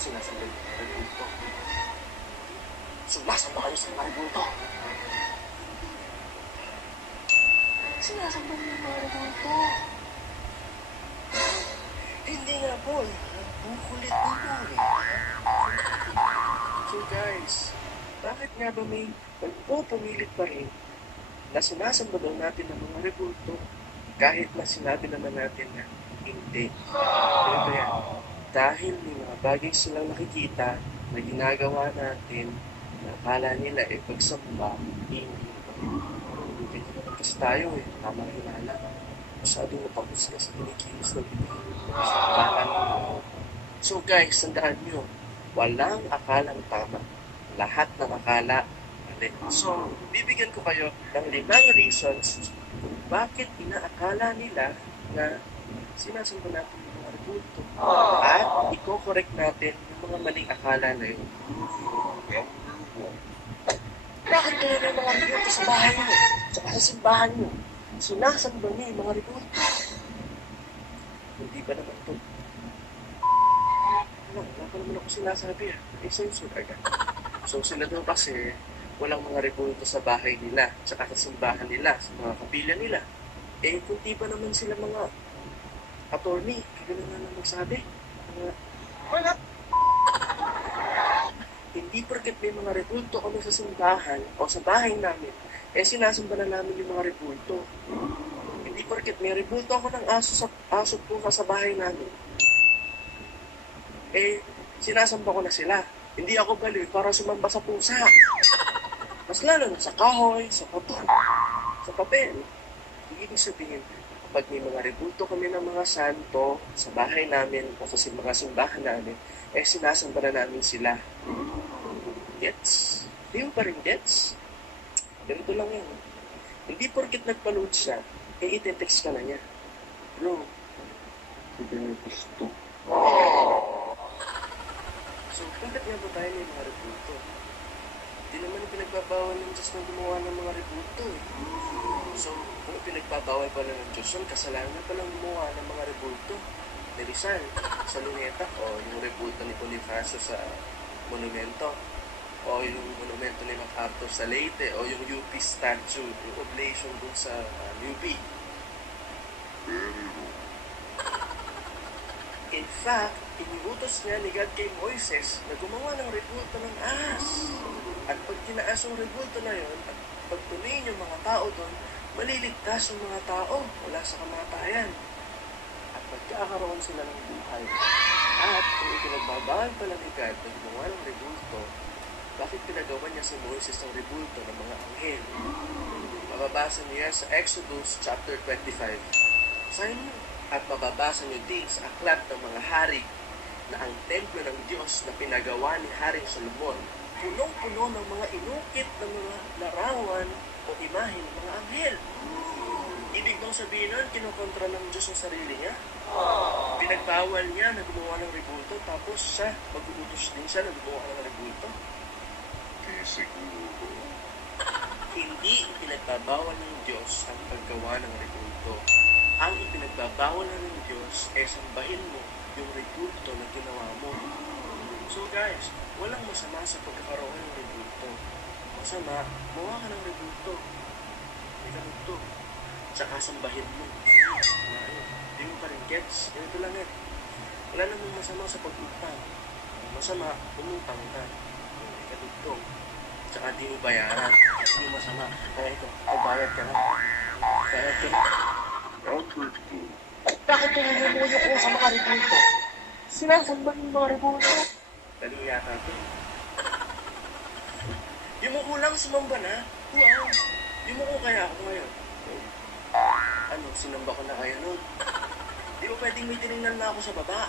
sinasamba yung mga rebulto. Sumasamba kayo sa mga rebulto. Sinasamba yung mga rebulto. Hindi nga po eh. Bukulit dito eh. So guys, bakit nga ba may nagpupumilit pa rin na sinasamba daw natin ng mga rebulto kahit na sinabi naman natin na hindi? Ganito yan. Dahil may mga bagay silang nakikita na ginagawa natin na akala nila pagsamba, hindi pa rin. Ganyan naman kasi tayo tamang hinala. Masyadong napagos na sa kinikilos na bibig. So guys, tandaan nyo, walang akalang tama. Lahat ng akala mali. So, bibigyan ko kayo ng 5 reasons kung bakit inaakala nila na sinasamba natin yung mga rebulto. At i-correct natin yung mga maling akala na yun. Bakit kayo may mga rebulto sa bahay nyo? Sa simbahan nyo? Sinasamba nyo yung mga rebulto? Hindi ba naman ito? Wala pa naman ako sinasabi censor agad. So sila daw kasi walang mga rebulto sa bahay nila, tsaka sa simbahan nila, sa mga kapilya nila. Kung di ba naman sila mga attorney, kaya na naman magsabi. Wala. Hindi porket may mga rebulto kami sa simbahan o sa bahay namin, sinasamba na namin yung mga rebulto. Hindi porket may rebulto ako ng aso pusa sa bahay namin, sinasamba ko na sila. Hindi ako baliw para sumamba sa pusa. Mas lalo na sa kahoy, sa pato, sa papel. Ibig sabihin, kapag may mga rebulto kami ng mga santo sa bahay namin o sa mga simbahan namin, sinasamba na namin sila. Gets? Di mo pa rin gets? Ganito lang yan. Hindi porket nagpa-load siya, ite-text ka na niya. Bro, hindi na gusto. So, bakit nga ba tayo may mga rebulto? Hindi naman pinagbabawal ng Diyos na gumawa ng mga rebulto So, kung pinagbabawal pala ng Diyos, yung kasalanan palang gumawa ng mga rebulto. Ni Rizal sa Luneta, o yung rebulto ni Bonifacio sa Monumento, o yung monumento ni MacArthur sa Leyte, o yung UP statue, yung oblation dun sa UP. In fact, iniutos niya ni God kay Moises na gumawa ng rebulto ng ahas. At pag tinaas yung rebulto na yun, at pag tuloy yung mga tao doon, maliligtas yung mga tao wala sa kamatayan. At magkakaroon sila ng buhay. At kung ipinagbabawal pala ni God na gumawa ng rebulto, bakit pinagawa niya si Moises ng rebulto ng mga anghel? Mababasa niya sa Exodus chapter 25. Sabi niyo, at mababasa niyo din sa aklat ng mga hari na ang templo ng Diyos na pinagawa ni Haring Solomon, punong-puno ng mga inukit ng mga larawan o imahe ng mga anghel. Ibig bang sabihin nun, kinukontra ng Diyos ang sarili niya? Pinagbawal niya na gumawa ng rebulto, tapos siya, mag-uutos din siya na gumawa ng rebulto? Siguro. Hindi ipinagbabawal ng Diyos ang paggawa ng rebulto. Ang ipinagbabawal ng Diyos sambahin mo yung rebulto na ginawa mo. So guys, walang masama sa pagkakaroon ng rebulto. Masama, gawa ka ng rebulto. May rebulto. Tsaka sambahin mo. Hindi mo pa rin gets. Ganito lang yan. Wala namang masama sa pag-utang. Masama, umutang ka. May kadugtong. Tsaka di mo bayaran. Hindi mo masama. Kaya ito, bayad ka na. Bayad ka na. Bakit kayo numuyo ko sa mga rebulto? Sinasamba yung mga rebulto? Dali yata ito. Yung mo kulang sumamba na? Wow! Yung mo ko kaya ako ngayon? Ano, sinamba ko na kaya nun? Di ba pwedeng may tinignan na ako sa baba?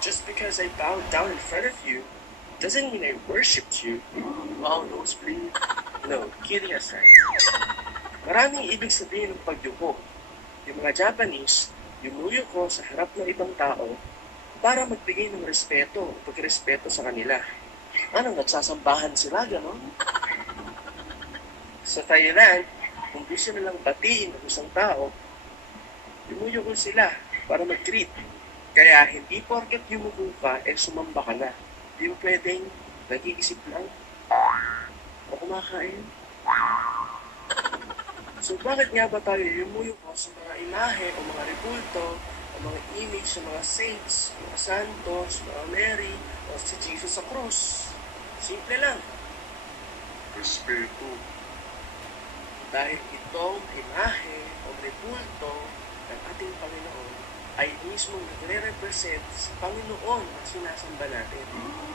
Just because I bowed down in front of you doesn't mean I worshipped you. Oh, nosebleed. No, kidding aside. Maraming ibig sabihin ng pagyuko. Yung mga Japanese, yumuyo ko sa harap ng ibang tao para magbigay ng respeto, pagrespeto sa kanila. Ano, nagsasambahan sila, gano'n? Sa Thailand, kung gusto nilang batiin ng isang tao, yumuyo ko sila para mag-greet. Kaya hindi porket yumuko ka, sumamba ka na. Hindi mo pwedeng nag-iisip lang o kumakain. So bakit nga ba tayo yumuyuko sa mga imahe o mga rebulto o mga image ng mga saints, mga santos, mga Mary, o si Jesus sa krus? Simple lang. Respeto. Dahil itong imahe o rebulto ng ating Panginoon ay mismo nagre-represent sa Panginoon na sinasamba natin.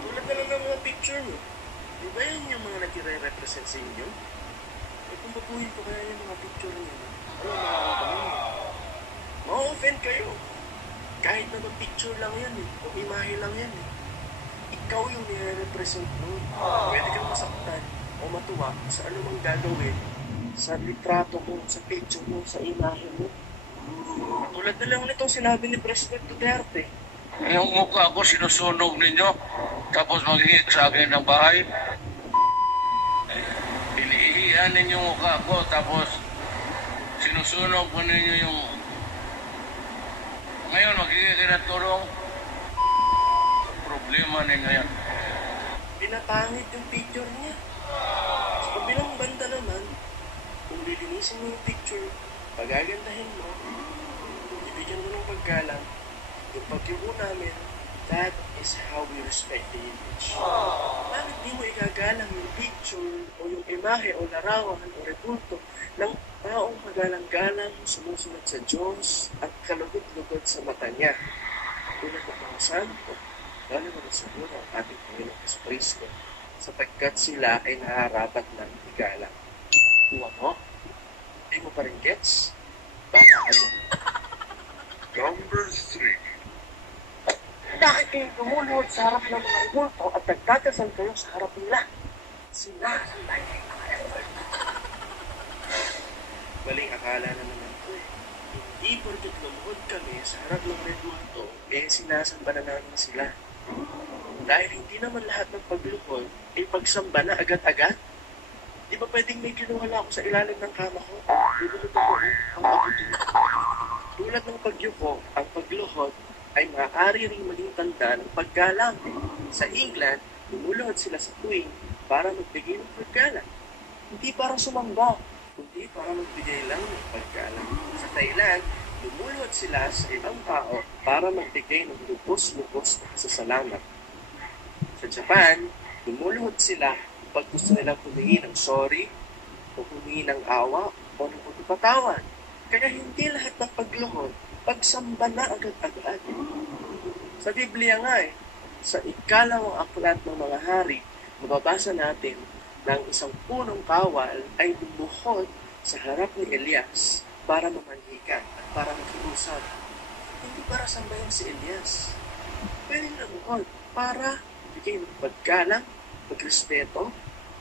Tulad na lang ng mga picture nyo. Di ba yan yung mga nagre-represent sa inyo? Kung babuhin ko kaya yung mga picture niyo, ano makakatawa niyo? Ma-offend kayo. Kahit na picture lang yan o imahe lang yan Ikaw yung nire-represent mo. Pwede kang masaktan o matuwa sa anumang gagawin sa litrato mo, sa picture mo, sa imahe mo. Tulad na lang nitong sinabi ni President Duterte. Yung mukha ko sinusunog ninyo, tapos magiging sa akin ng bahay. Iniihian ninyo mukha ko, tapos sinusunog po ninyo yung... Ngayon, magiging kinatulong. Problema ninyo yan. Pinapangit yung picture niya. Sa kabilang banda naman, kung lilinisin mo yung picture, pagagandahin mo, ibigyan mo ng paggalang, yung pag-iwo namin, that is how we respect the image. Bakit di mo igagalang yung picture o yung imahe o larawan o rebulto ng taong magalang-galang sumusunod sa Diyos at kalugod-lugod sa mata niya? Tulad ng mga santo, lalo na sa muna ang ating Panginoong Jesucristo, sapagkat sila ay naharapat ng igalang. Kuha mo? Hindi mo pa rin gets? Baka ano? Number 3. Bakit kayo lumuluhod sa harap ng mga rebulto at nagdadasal kayo sa harap nila? Sinasambay kayo mga effort. Maling akala na naman ko Hindi porket lumuhod kami sa harap ng rebulto, sinasamba na namin sila. Dahil hindi naman lahat ng pagluhod ay pagsamba na agad-agad. Di ba pwedeng may kinuhala ako sa ilalim ng kama ko? Luluhod ako ang pagluhod. Tulad ng pagyuko, ang pagluhod ay maaari ring maging tanda ng paggalang. Sa England, lumuluhod sila sa tuwing para magbigay ng paggalang. Hindi para sumamba, kundi para magbigay lang ng paggalang. Sa Thailand, lumuluhod sila sa ibang tao para magbigay ng lubos-lubos na kasasalamat. Sa Japan, lumuluhod sila pag gusto nilang humingi ng sorry o humingi ng awa o ng pagpapatawan. Kaya hindi lahat ng pagluhod pagsamba na agad-agad. Sa Biblia nga sa ikalawang aklat ng mga hari, mababasa natin na ang isang punong kawal ay lumuhod sa harap ni Elias para mamanhikan at para makiusap. Hindi para sambayan si Elias. Pwede lumuhod para bigyan ng paggalang, pagrespeto,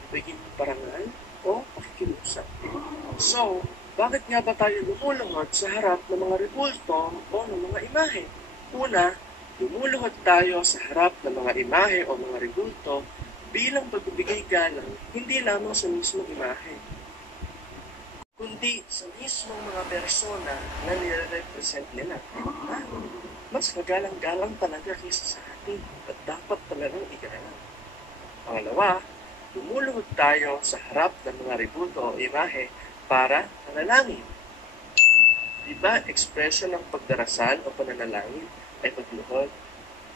bigyan ng parangal, o pakikiusap. So, bakit nga ba tayo lumuluhod sa harap ng mga rebulto o ng mga imahe? Una, lumuluhod tayo sa harap ng mga imahe o mga rebulto bilang pagbibigay galang hindi lamang sa mismong imahe, kundi sa mismong mga persona na nire-represent nila. Mas kagalang-galang talaga kaysa sa atin at dapat talagang igalang. Pangalawa, lumuluhod tayo sa harap ng mga rebulto o imahe para manalangin. Diba, ekspresyon ng pagdarasal o pananalangin ay pagluhod.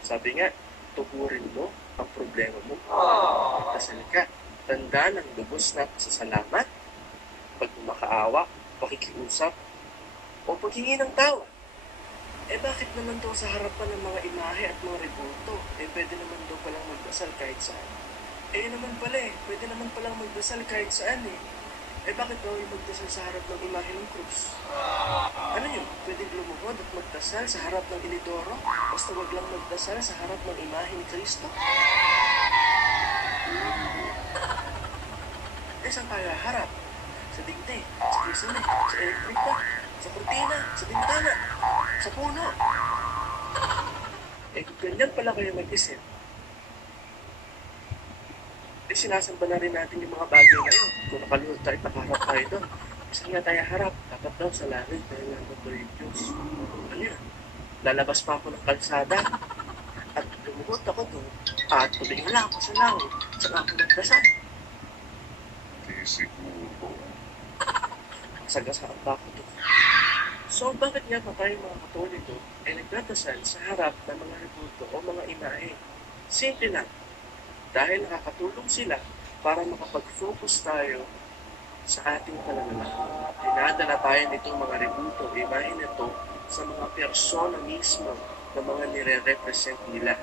Sabi nga, tugurin mo ang problema mo. Magdasal ka. Tanda ng lubos na pasasalamat, pagmamakaawa, pakikiusap, o paghingi ng tawa. Bakit naman daw sa harapan ng mga imahe at mga rebulto? Pwede naman daw palang magdasal kahit saan. Naman pala pwede naman palang magdasal kahit saan bakit daw yung magdasal sa harap ng imahe ng krus? Ano yun? Pwede lumuhod at magdasal sa harap ng inidoro? Basta wag lang magdasal sa harap ng imahe ni Kristo? Saan tayo harap? Sa dingding, sa kisame, sa elektrika, sa kurtina, sa bintana, sa puno. Ganyan pala kayo mag-isip. Sinasamba na rin natin yung mga bagay na yun. Kung nakaluhod tayo, nakaharap tayo doon. Saan nga tayo harap? Dapat daw sa langit dahil lang ito yung Diyos. Ano yun? lalabas pa ako ng kalsada at lumubot ako doon at tumingala ako sa langit sa ako nagdasal. Di siguro. Sagasaan pa ako doon. So, bakit nga ba tayong mga Katoliko ay nagdadasal sa harap ng mga rebulto o mga imahe? Simple lang. Dahil nakakatulong sila para makapag-focus tayo sa ating pananalaman. Dinadala tayo nitong mga rebulto o imahe nito sa mga persona mismo na mga nire-represent nila.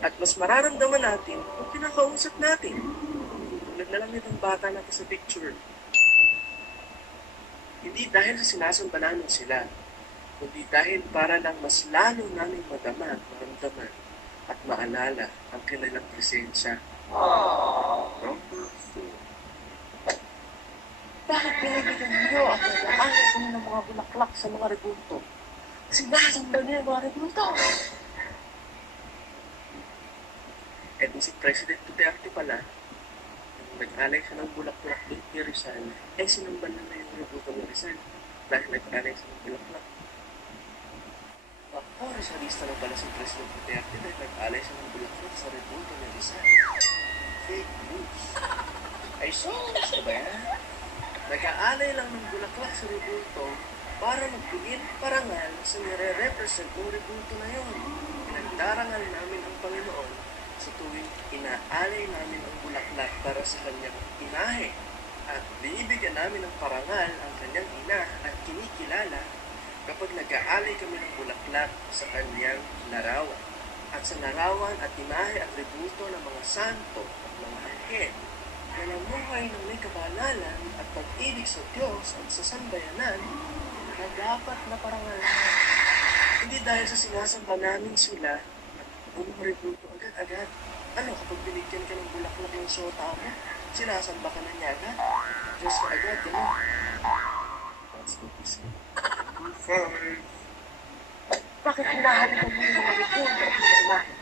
At mas mararamdaman natin kung pinakausap natin. Tulad na lang nitong bata natin sa picture. Hindi dahil sa sinasamba namin sila, kundi dahil para lang mas lalo namin madama, maramdaman, at maalala ang kanilang presensya. Number 4. Bakit binibigyan niyo ang nag-aalala ko ng mga bulaklak sa mga rebulto? Sinasamba niyo yung mga rebulto. Eh si President Duterte pala, nag-alay siya ng bulaklak doon kay Rizal, eh sinamba na yung rebulto ng Rizal dahil nag-alay siya ng bulaklak. Ako, Rizalista na pala si President Duterte dahil nag-alay siya ng bulaklak sa rebulto ng Rizal. Fake news. Ay sus, diba yan? Nag-aalay lang ng bulaklak sa rebulto para magbigay ng parangal sa nire-represent ng rebulto na yun. Pinagdarangal namin ang Panginoon sa tuwing inaalay namin ang bulaklak para sa kanyang inahe at binibigyan namin ng parangal ang kanyang ina at kinikilala kapag nag-aalay kami ng bulaklak sa kanyang larawan. At sa larawan at inahe at rebulto ng mga santo at mga anghel na namuhay ng may kabanalan at pag-ibig sa Diyos at sa sambayanan na dapat na parangal. Hindi dahil sa sinasamba namin sila at rebulto agad. Ano, kapag binigyan ka ng bulaklak ng sota mo, sinasamba ka na niya agad. Diyos ka agad, gano'n. That's what we say. Bakit hinahalikan mo yung mga rebulto at mga imahe?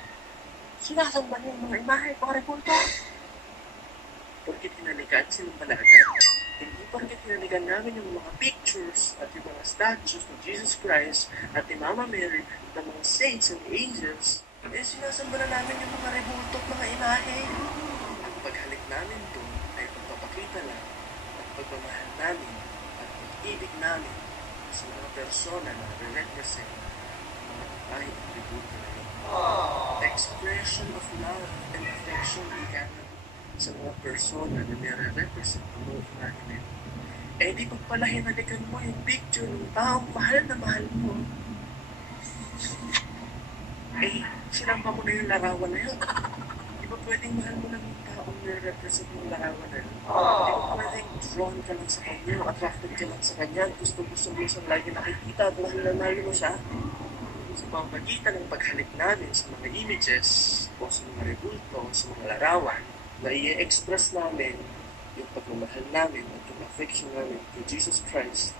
Sinasamba niyo yung mga imahe at mga rebulto? Porkit hinalikan silang pala agad. Hindi porkit hinalikan namin yung mga pictures at yung mga statues ng Jesus Christ at ni Mama Mary at ng mga saints and angels, eh sinasamba na namin yung mga rebulto at mga imahe. Ang paghalik namin doon ay pagpapakita lang at pagmamahal namin at pag-ibig namin sa mga persona na re-represent ang mga imahe at rebulto na yun. Expression of love and affection ika sa mga persona na nire-represent ang mga imahe na yun. Eh di pag pala hinalikan mo yung picture ng taong mahal na mahal mo, eh, sinamba mo na yung larawan na yun. Di ba pwedeng mahal mo lang yung taong nire-represent yung larawan na yun? Di ba pwedeng drawn ka lang sa kanya, attracted ka lang sa kanya, gusto-gusto mo siyang lagi nakikita at mahal na mahal mo siya? Sa pamamagitan ng paghalik namin sa mga images o sa mga rebulto o sa mga larawan, na i-express namin yung pagmamahal namin at yung affection namin kay Jesus Christ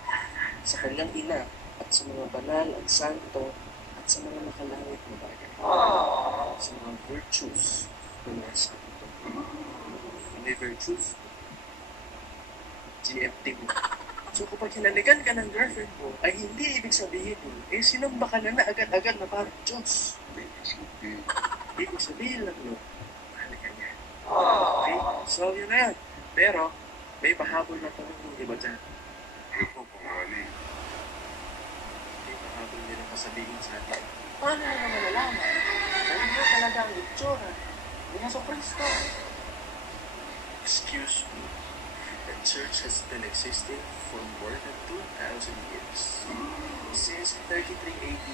sa kanyang ina at sa mga banal at santo at sa mga nakalangit na bagay. Sa mga virtues ng mga santo. May virtues, GMT mo. So kapag hinalikan ka ng girlfriend mo, ay hindi ibig sabihin mo, eh sinamba ka na agad-agad na parang Diyos. Ibig sabihin lang no, mahal ka niya. Okay? So yun na yan. Pero, may pahabol na tanong yung iba dyan. Ito, pangwali. May pahabol nila kasabihin sa atin. Paano na malalaman? Sabi mo talaga ang itsura ni Heso Kristo. Excuse me. The church has been existing for more than 2,000 years. Since 33 AD,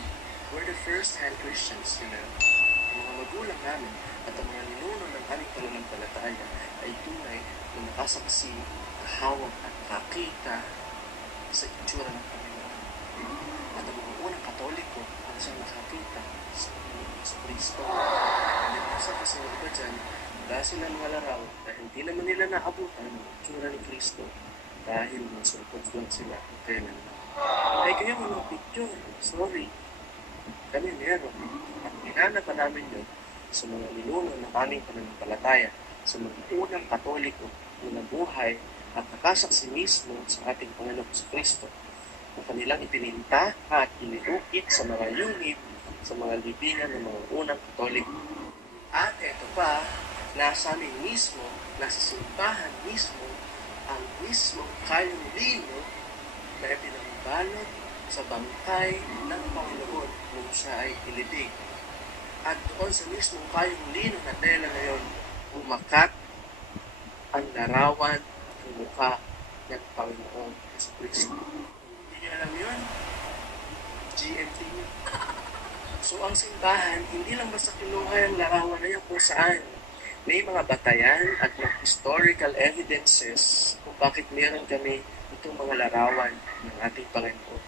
we're the first-hand Christians, you know. Ang mga magulang namin at ang mga ninuno ng aming pananampalataya ay tunay na nakasaksi, kahawag at nakakita sa itsura ng Panginoon. At ang mga unang Katoliko ang siyang nakakita sa Panginoon sa Kristo. Hindi ko sa kasi ng iba dyan, wala sila mga laraw dahil hindi naman nila naabutan ang itsura ni Kristo dahil masulpot lang sila kung kailan. Ay kayo mga picture, sorry. Kami meron. At hinanap pa namin yun sa mga ninuno ng aming pananampalataya, sa mga unang Katoliko na nabuhay at nakasaksi mismo sa ating Panginoon sa Kristo na kanilang ipininta at iniukit sa mga yungib sa mga libingan ng mga unang Katoliko. At ito pa, nasa amin mismo, nasa simbahan mismo, ang mismong kayong lino na ipinambalot sa bangkay ng Panginoon nung siya ay ilibing. At doon sa mismong kayong lino na tela na yun, umakat ang larawan ng mukha ng Panginoon sa Kristo. Hindi niyo alam yun? GMT niyo. So ang simbahan, hindi lang basta kinuha yung larawan na yun kung saan may mga batayan at mga historical evidences kung bakit meron kami itong mga larawan ng ating Panginoon.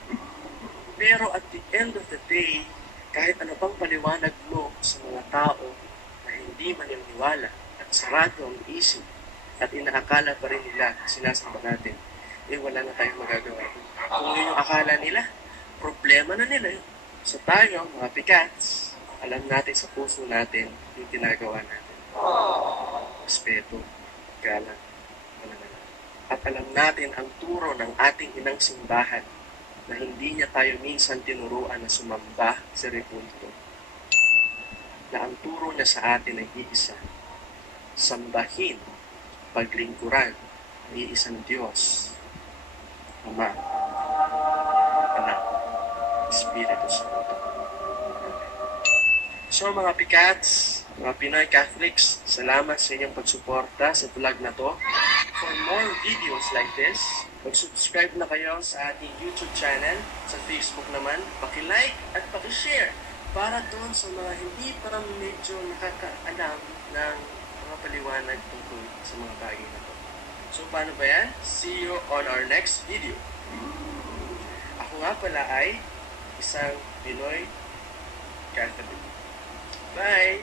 Pero at the end of the day, kahit ano pang paliwanag mo sa mga tao na hindi maniniwala at sarado ang isip at inaakala pa rin nila sinasamba natin, wala na tayong magagawa. Kung yun yung akala nila, problema na nila yun. So tayo, mga pikats, alam natin sa puso natin yung ginagawa natin. Respeto, galang, pananalig. At alam natin ang turo ng ating inang simbahan na hindi niya tayo minsan tinuruan na sumamba sa repulto. Na ang turo niya sa atin ay iisa. Sambahin, paglingkuran, ang iisang Diyos, Ama, Anak, Espiritu Santo. So mga pikats, mga Pinoy Catholics, salamat sa inyong pagsuporta sa vlog na to. For more videos like this, mag-subscribe na kayo sa ating YouTube channel, sa Facebook naman, paki-like at paki-share para doon sa mga hindi parang medyo nakakaalam ng mga paliwanag tungkol sa mga bagay na to. So paano ba yan? See you on our next video. Ako nga pala ay isang Pinoy Catholic. Bye!